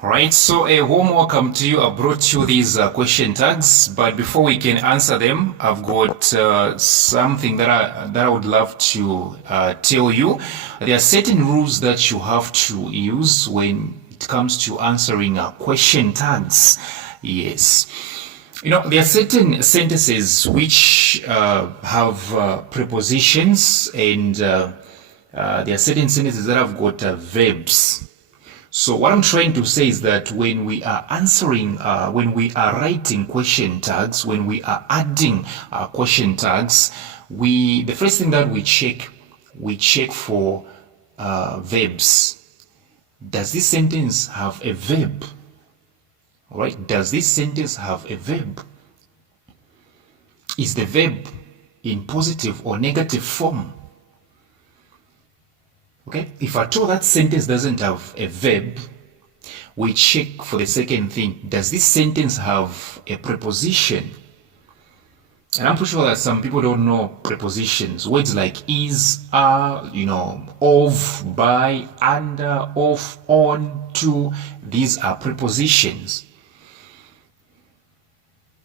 Right, so a warm welcome to you. I brought you these question tags, but before we can answer them, I've got something that I would love to tell you. There are certain rules that you have to use when it comes to answering question tags. Yes. You know, there are certain sentences which have prepositions, and there are certain sentences that have got verbs. So what I'm trying to say is that when we are answering, when we are writing question tags, when we are adding question tags, the first thing that we check for verbs. Does this sentence have a verb? All right. Does this sentence have a verb? Is the verb in positive or negative form? Okay, if at all that sentence doesn't have a verb, we check for the second thing. Does this sentence have a preposition? And I'm pretty sure that some people don't know prepositions. Words like is, are, of, by, under, off, on, to. These are prepositions.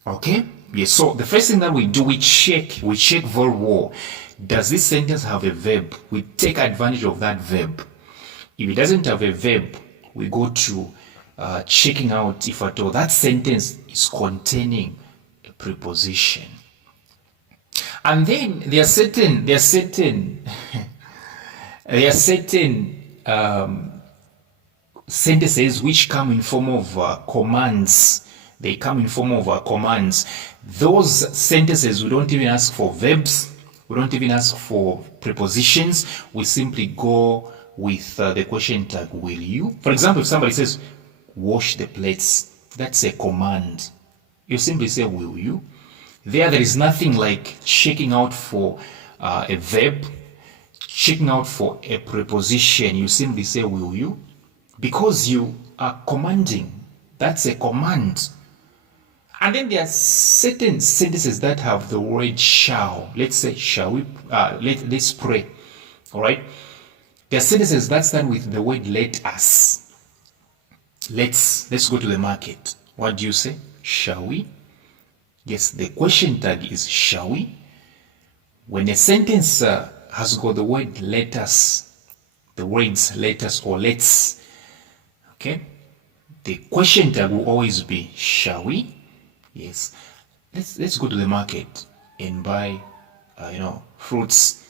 Okay? Yes, so the first thing that we do, we check verb war. Does this sentence have a verb? We take advantage of that verb. If it doesn't have a verb, we go to checking out if at all that sentence is containing a preposition. And then there are certain sentences which come in form of commands. They come in form of commands. Those sentences, we don't even ask for verbs. We don't even ask for prepositions. We simply go with the question tag, will you? For example, if somebody says, wash the plates, that's a command. You simply say, will you? There is nothing like checking out for a verb, checking out for a preposition. You simply say, will you? Because you are commanding. That's a command. And then there are certain sentences that have the word shall. Let's say, shall we? Let's pray. All right. There are sentences that start with the word let us. Let's go to the market. What do you say? Shall we? Yes, the question tag is shall we? When a sentence has got the word let us, the words let us or let's, okay, the question tag will always be shall we? Yes, let's go to the market and buy, fruits,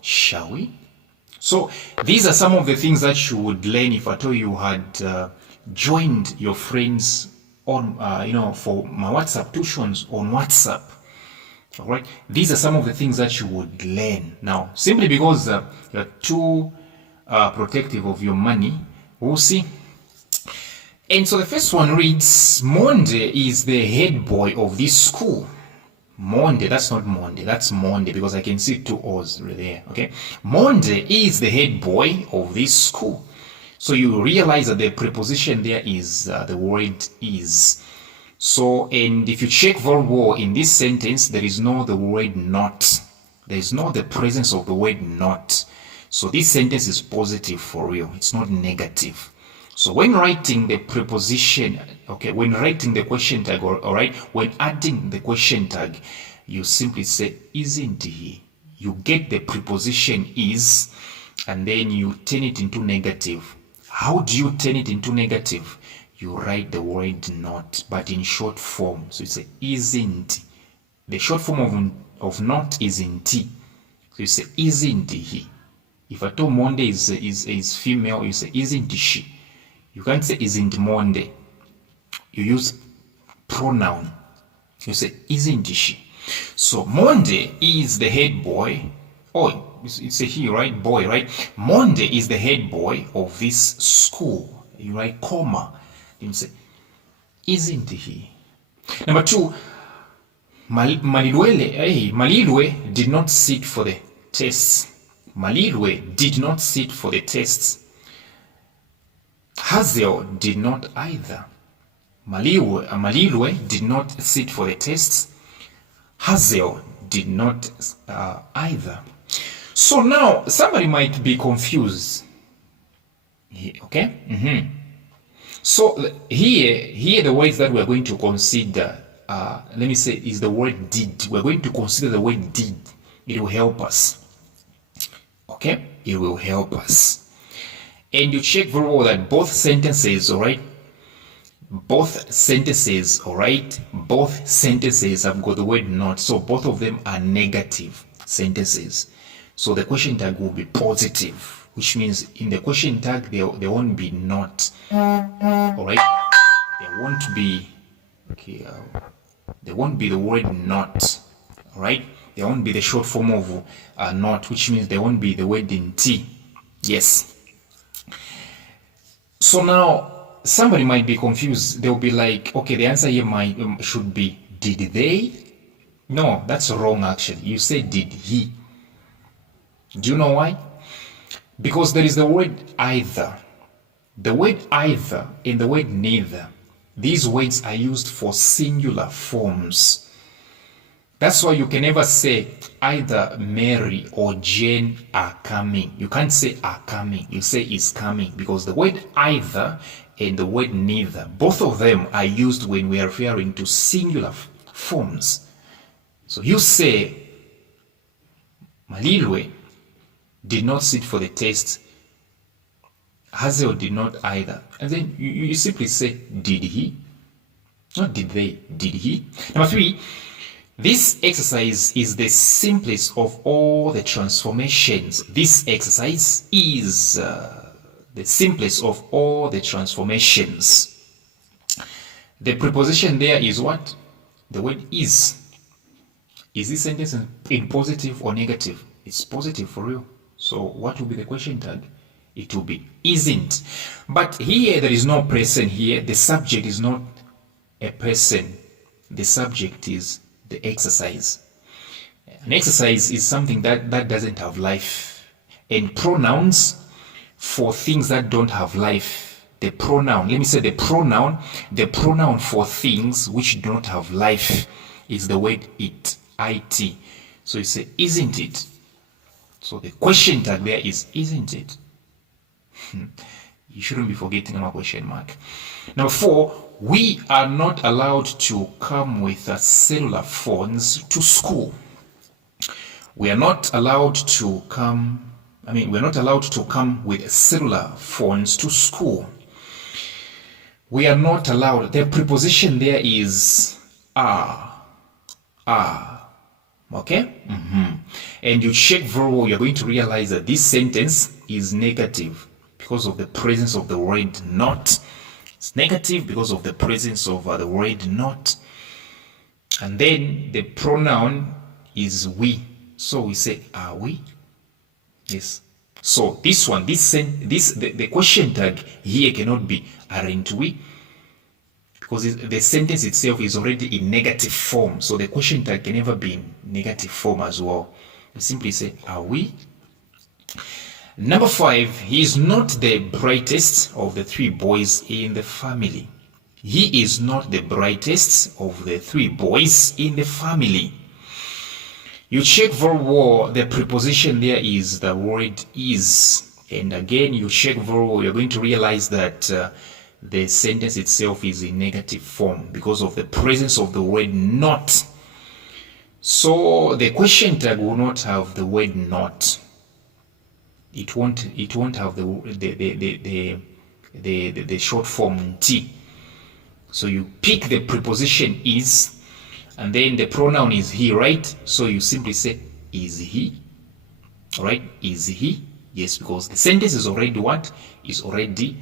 shall we? So these are some of the things that you would learn if at all you had joined your friends on, for my WhatsApp tuitions on WhatsApp. All right, these are some of the things that you would learn. Now, simply because you're too protective of your money, we'll see. And so the first one reads, Monde is the head boy of this school. Monde, that's not Monde, that's Monde because I can see two O's right there, okay? Monde is the head boy of this school. So you realize that the preposition there is the word is. So, and if you check verb war in this sentence, there is no the word not. There is no the presence of the word not. So this sentence is positive for real. It's not negative. So when writing the preposition, okay, when writing the question tag, all right, when adding the question tag, you simply say, isn't he? You get the preposition is, and then you turn it into negative. How do you turn it into negative? You write the word not, but in short form. So you say, isn't. The short form of not is in T. So you say, isn't he? If at all Monde is female, you say, isn't she? You can't say isn't Monde. You use pronoun. You say isn't she. So Monde is the head boy. Oh, it's a he, right? Boy, right? Monde is the head boy of this school. You write comma. You say isn't he. Number two, Malilwe did not sit for the tests. Malilwe did not sit for the tests. Hazel did not either. Malilwe did not sit for the tests. Hazel did not either. So now somebody might be confused. Okay? So here the words that we're going to consider, let me say, is the word did. We're going to consider the word did. It will help us. Okay? It will help us. And you check very well that both sentences, all right? Both sentences, all right? Both sentences have got the word not. So both of them are negative sentences. So the question tag will be positive, which means in the question tag there won't be not. All right? There won't be, okay, there won't be the word not. All right? There won't be the short form of not, which means there won't be the word in T. Yes. So now, somebody might be confused. They'll be like, okay, the answer here should be, did they? No, that's wrong actually. You say, did he? Do you know why? Because there is the word either. The word either and the word neither. These words are used for singular forms. That's why you can never say either Mary or Jane are coming. You can't say are coming. You say is coming, because the word either and the word neither, both of them are used when we are referring to singular forms. So you say Malilwe did not sit for the test. Hazel did not either. And then you simply say, did he? Not did they, did he? Number 3, this exercise is the simplest of all the transformations. This exercise is the simplest of all the transformations. The preposition there is what? The word is. Is this sentence in positive or negative? It's positive for real. So what will be the question tag? It will be isn't. But here there is no person here. The subject is not a person. The subject is the exercise. An exercise is something that doesn't have life. And pronouns for things that don't have life. The pronoun, let me say the pronoun for things which do not have life is the word it, it. So you say, isn't it? So the question tag there is, isn't it? You shouldn't be forgetting my question mark. Number 4, we are not allowed to come with cellular phones to school. We are not allowed to come, we're not allowed to come with cellular phones to school. We are not allowed. The preposition there is are. Okay? And you check very well, you're going to realize that this sentence is negative because of the presence of the word not. It's negative because of the presence of the word not. And then the pronoun is we. So we say, are we? Yes. So this one, the question tag here cannot be, aren't we? Because the sentence itself is already in negative form. So the question tag can never be in negative form as well. You simply say, are we? Number 5, he is not the brightest of the 3 boys in the family. He is not the brightest of the 3 boys in the family. You check very well, the preposition there is the word is. And again, you check very well, you're going to realize that the sentence itself is in negative form because of the presence of the word not. So the question tag will not have the word not. It won't have the short form T. So you pick the preposition is, and then the pronoun is he, right? So you simply say, is he? All right? Is he? Yes, because the sentence is already what? Is already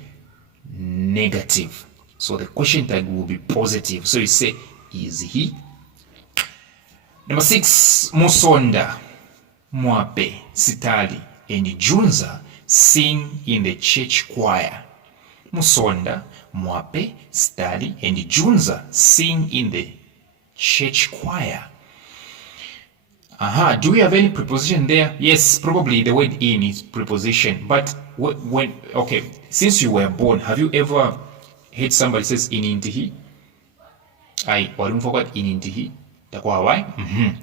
negative. So the question tag will be positive. So you say, is he? Number 6, Musonda, Mwape, Sitali, and Junza sing in the church choir. Musonda, Mwape, Sitali, and Junza sing in the church choir. Do we have any preposition there? Yes, probably the word in is preposition. But since you were born, have you ever heard somebody says in intihi? Or don't forget in intihi.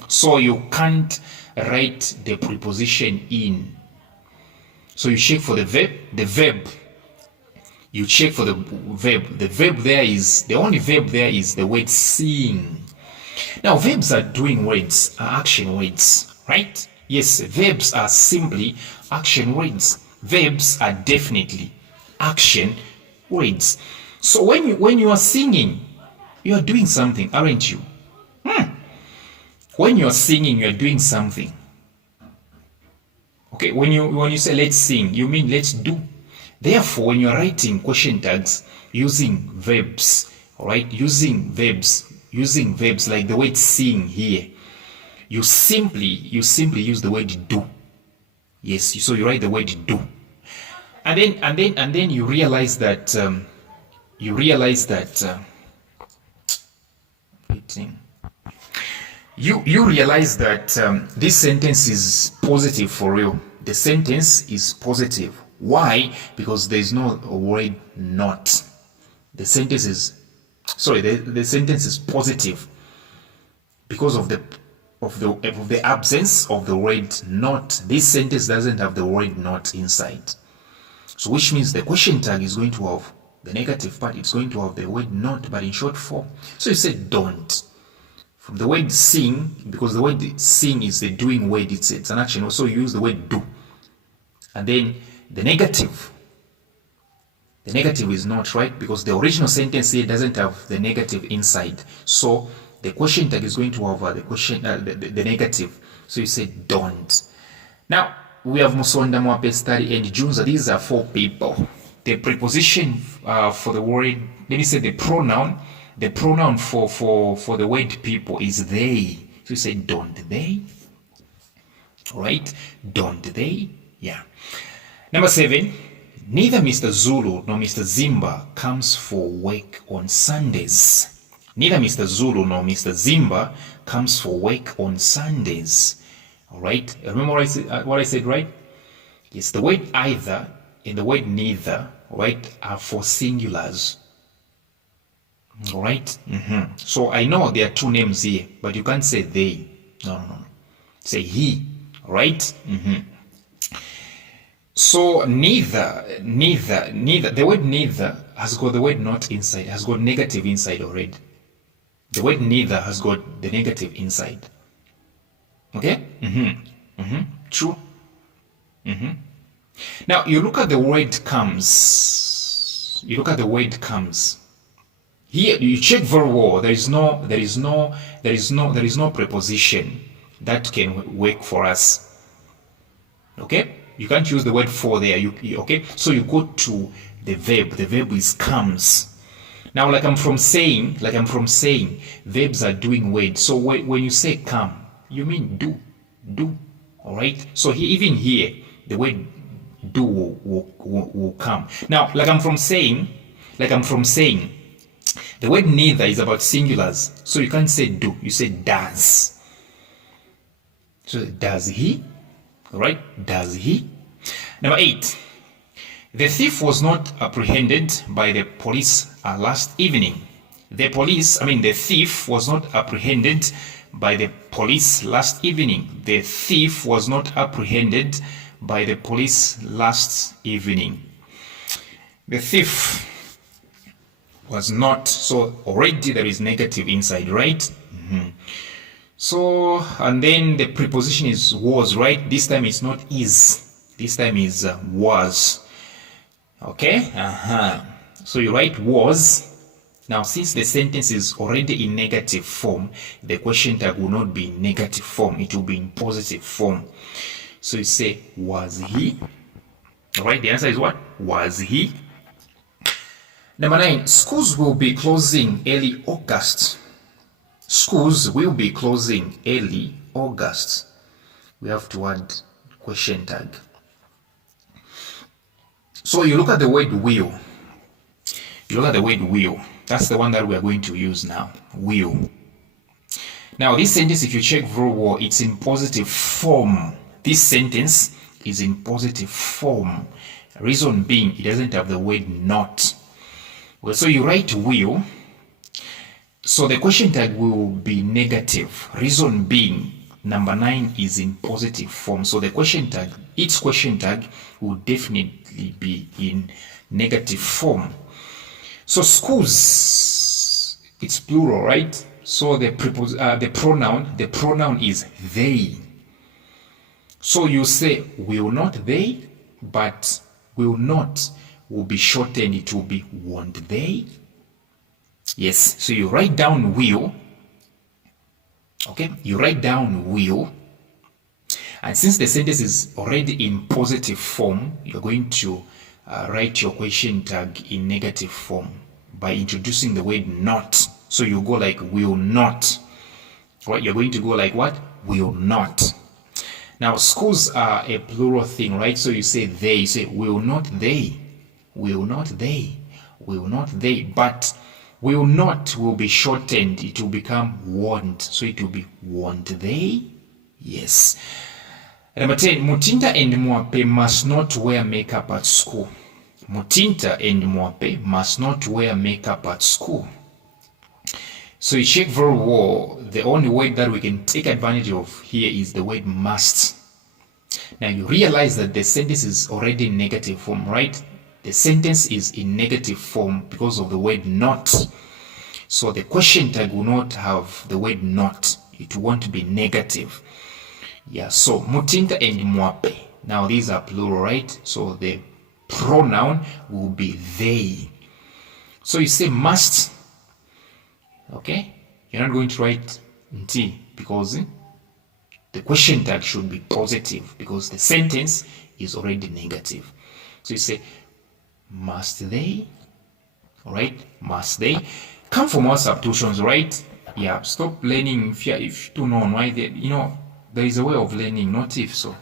So you can't write the preposition in. So you check for the verb. The verb you check for the verb. The verb there is, the only verb there is the word sing. Now, verbs are doing words, are action words, right? Yes, verbs are simply action words. Verbs are definitely action words. So when you are singing, you are doing something, aren't you? When you are singing, you are doing something. Okay, when you say let's sing, you mean let's do. Therefore, when you are writing question tags using verbs, all right, using verbs like the word sing here, you simply use the word do. Yes, so you write the word do, and then you realize that you realize that this sentence is positive for real. The sentence is positive. Why? Because there is no word not. The sentence is the sentence is positive because of the absence of the word not. This sentence doesn't have the word not inside. So which means the question tag is going to have the negative part. It's going to have the word not, but in short form. So you say don't. From the word sing, because the word sing is the doing word, it's an action. Also you use the word do. And then the negative is not, right? Because the original sentence here doesn't have the negative inside. So the question tag is going to have the negative. So you say don't. Now we have Musonda, Mwapestari, and Junza. These are 4 people. The preposition for the word, let me say the pronoun for the word people is they. So you say don't they? Right? Don't they? Yeah. Number 7, neither Mr. Zulu nor Mr. Zimba comes for work on Sundays. Neither Mr. Zulu nor Mr. Zimba comes for work on Sundays. All right? Remember what I said, right? Yes, the word either and the word neither, right, are for singulars. All right? So I know there are 2 names here, but you can't say they. No. Say he. All right? So neither, the word neither has got the word not inside, has got negative inside already. The word neither has got the negative inside. Okay? True. Now you look at the word comes. Here you check very well. There is no preposition that can work for us. Okay? You can't use the word for there. Okay? So you go to the verb. The verb is comes. Now, like I'm from saying, verbs are doing words. So when you say come, you mean do. All right? So even here, the word do will come. Now, like I'm from saying, the word neither is about singulars. So you can't say do. You say does. So does he? All right? Does he? Number 8. The thief was not apprehended by the police last evening. The thief was not apprehended by the police last evening. The thief was not apprehended by the police last evening. The thief was not, so already there is negative inside, right? So, and then the preposition is was, right? This time it's not is. This time is was. Okay? So you write was. Now, since the sentence is already in negative form, the question tag will not be in negative form. It will be in positive form. So you say, was he? All right, the answer is what? Was he? Number 9, schools will be closing early August. Schools will be closing early August. We have to add question tag. So you look at the word will. You look at the word will. That's the one that we are going to use now. Will. Now this sentence, if you check very well, it's in positive form. This sentence is in positive form. Reason being, it doesn't have the word not. Well, so you write will. So the question tag will be negative. Reason being, number 9 is in positive form. So the question tag, its question tag will definitely be in negative form. So schools, it's plural, right? So the pronoun is they. So you say will not they, but will not will be shortened, it will be won't they. Yes, so you write down will. Okay, you write down will, and since the sentence is already in positive form, you're going to write your question tag in negative form by introducing the word not. So you go like will not. Right? You're going to go like what? Will not. Now schools are a plural thing, right? So you say they. You say will not they, will not they, will not they. But will not will be shortened. It will become won't. So it will be won't they? Yes. Number 10, Mutinta and Mwape must not wear makeup at school. Mutinta and Mwape must not wear makeup at school. So you check very well. The only word that we can take advantage of here is the word must. Now you realize that the sentence is already in negative form, right? The sentence is in negative form because of the word not. So the question tag will not have the word not. It won't be negative. Yeah, so Mutinta and Mwape. Now these are plural, right? So the pronoun will be they. So you say must. Okay? You're not going to write nti because the question tag should be positive because the sentence is already negative. So you say must they? Alright? Must they? Come for more substitutions, right? Yeah, stop learning if you don't know why they, there is a way of learning, not if. So